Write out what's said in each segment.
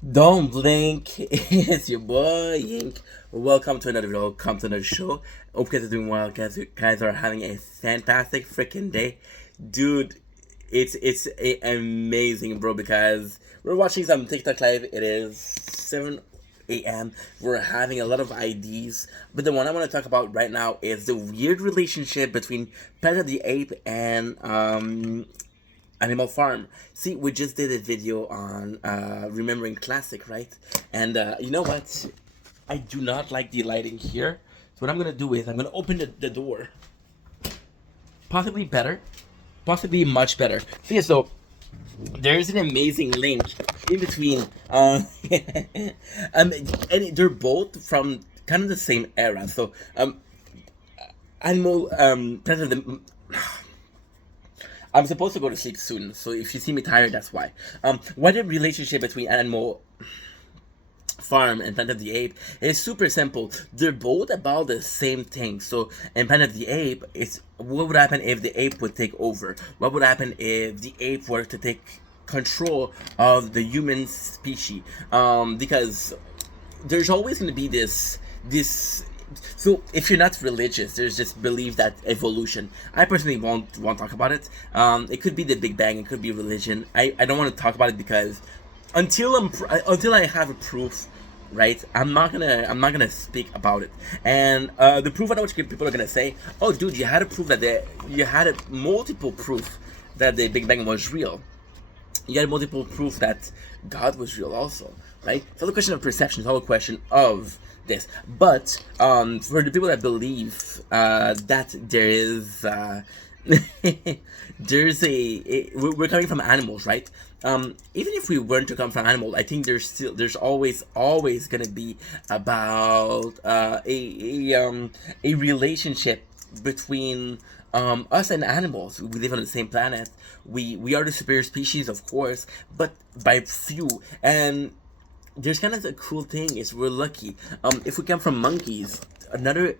Don't blink. It's your boy Yink. Welcome to another video. Welcome to another show. Hope you guys are doing well. Guys are having a fantastic freaking day, dude. Amazing, bro. Because we're watching some TikTok live. It is 7 a.m. We're having a lot of IDs, but the one I want to talk about right now is the weird relationship between Planet of the Ape and Animal Farm. See, we just did a video on remembering classic, right? And you know what? I do not like the lighting here. So what I'm gonna do is I'm gonna open the door. Possibly better, possibly much better. See, so there's an amazing link in between. And they're both from kind of the same era. So animal President. I'm supposed to go to sleep soon, so if you see me tired, that's why. What the relationship between Animal Farm and Planet of the Ape is super simple. They're both about the same thing. So in Planet of the Ape, it's what would happen if the ape would take over? What would happen if the ape were to take control of the human species? Because there's always going to be this so if you're not religious, there's just belief that evolution. I personally won't talk about it. It could be the Big Bang, it could be religion. I don't want to talk about it because until I have a proof, right? I'm not gonna speak about it. And the proof, I know what people are gonna say. Oh, dude, you had a proof that you had a multiple proof that the Big Bang was real. You had multiple proof that God was real also, right? It's all a question of perception. It's all a question of this. But for the people that believe that there is we're coming from animals, right? Even if we weren't to come from animal, I think there's always gonna be about a relationship between us and animals. We live on the same planet. We are the superior species, of course, but by few. And there's kind of a cool thing is we're lucky. If we come from monkeys, another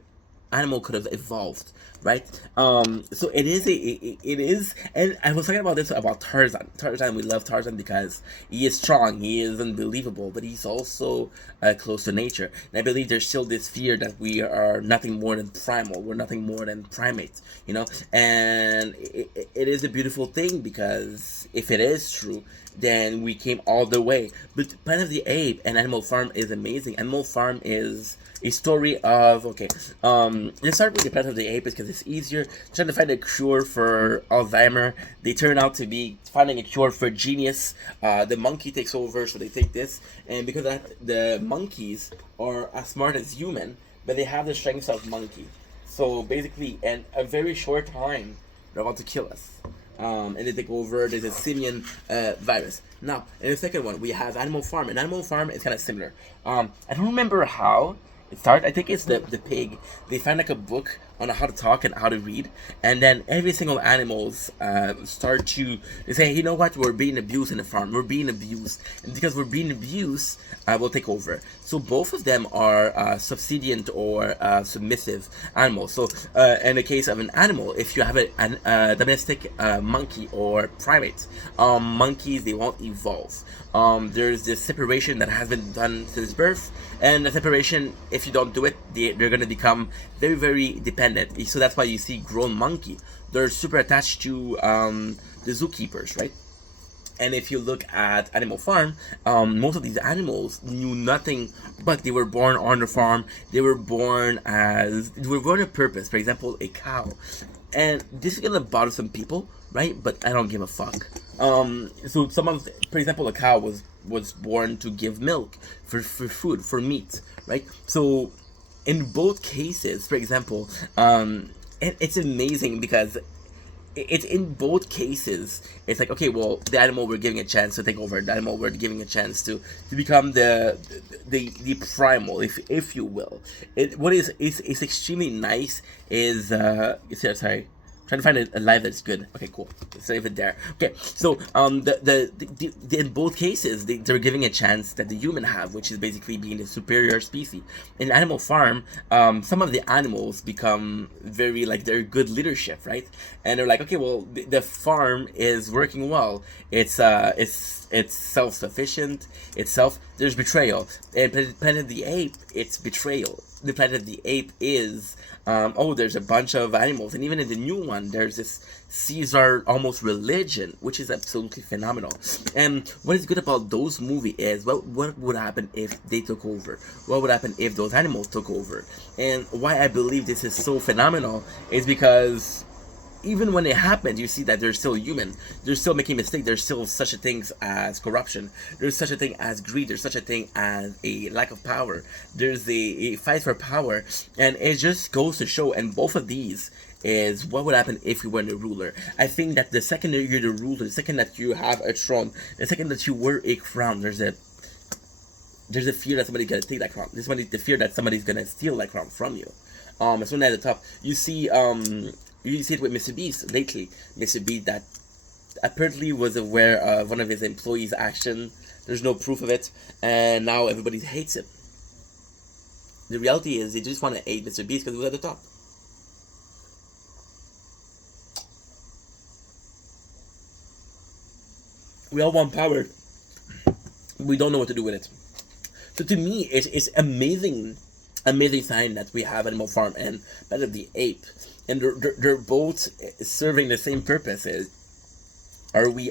animal could have evolved, right? So it is, and I was talking about this about Tarzan. Tarzan, we love Tarzan because he is strong, he is unbelievable, but he's also close to nature. And I believe there's still this fear that we are nothing more than primal, we're nothing more than primates, you know. And it is a beautiful thing because if it is true, then we came all the way. But Planet of the Ape and Animal Farm is amazing. Animal Farm is a story of let's start with the Planet of the Ape because it's easier. Trying to find a cure for Alzheimer. They turn out to be finding a cure for genius. The monkey takes over, so they take this, and because of that, the monkeys are as smart as human, but they have the strengths of monkey. So basically, in a very short time, they're about to kill us. And they take over. There's a simian virus. Now, in the second one, we have Animal Farm. And Animal Farm is kind of similar. I don't remember how it started. I think it's the pig. They find like a book on how to talk and how to read, and then every single animals start to say, you know what, we're being abused in the farm. We're being abused, and because we're being abused, we'll take over. So both of them are subservient or submissive animals. So in the case of an animal, if you have a domestic monkey or primate, monkeys, they won't evolve. There's this separation that has been done since birth, and the separation, if you don't do it, they're going to become very, very dependent. So that's why you see grown monkey. They're super attached to the zookeepers, right? And if you look at Animal Farm, most of these animals knew nothing, but they were born on the farm. They were born on a purpose. For example, a cow, and this is gonna bother some people, right? But I don't give a fuck. So for example, a cow was born to give milk for food, for meat, right? So in both cases, for example, it's amazing because it's in both cases. It's like, okay, well, the animal we're giving a chance to take over. The animal we're giving a chance to become the primal, if you will. What is extremely nice is sorry, trying to find a live that's good. Okay, cool. Save it there. Okay, so in both cases, they're giving a chance that the human have, which is basically being the superior species. In Animal Farm, some of the animals become very like they're good leadership, right? And they're like, okay, well, the farm is working well. It's It's self-sufficient. It's self. There's betrayal. And Planet of the Ape, it's betrayal. The Planet of the Ape is, oh, there's a bunch of animals, and even in the new one, there's this Caesar almost religion, which is absolutely phenomenal. And what is good about those movies is what would happen if they took over? What would happen if those animals took over? And why I believe this is so phenomenal is because even when it happens, you see that they're still human. They're still making mistakes. There's still such a thing as corruption. There's such a thing as greed. There's such a thing as a lack of power. There's a fight for power. And it just goes to show, and both of these is what would happen if you were the ruler. I think that the second that you're the ruler, the second that you have a throne, the second that you wear a crown, there's a fear that somebody's gonna take that crown. There's the fear that somebody's gonna steal that crown from you. As soon as at the top, you see it with Mr. Beast lately. Mr. Beast that apparently was aware of one of his employees' action. There's no proof of it, and now everybody hates him. The reality is they just want to hate Mr. Beast because he was at the top. We all want power. We don't know what to do with it. So to me, it's amazing sign that we have Animal Farm and Planet of the Ape, and they're both serving the same purposes. Are we?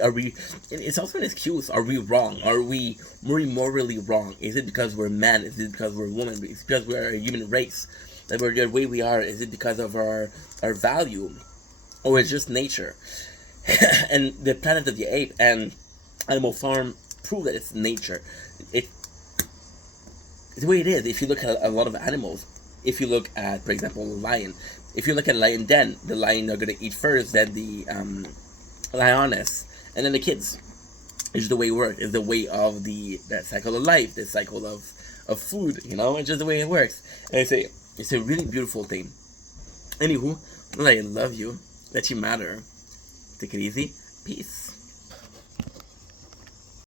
It's also an excuse. Are we wrong? Are we morally wrong? Is it because we're men? Is it because we're women? Is it because we're a human race that we're the way we are? Is it because of our value, or it's just nature? And the Planet of the Ape and Animal Farm prove that it's nature. It's the way it is. If you look at a lot of animals, if you look at, for example, a lion, if you look at a lion den, the lion are going to eat first, then the lioness, and then the kids. It's the way it works. It's the way of the cycle of life, the cycle of food, it's just the way it works. And it's a really beautiful thing. Anywho, I love you, that you matter. Take it easy. Peace.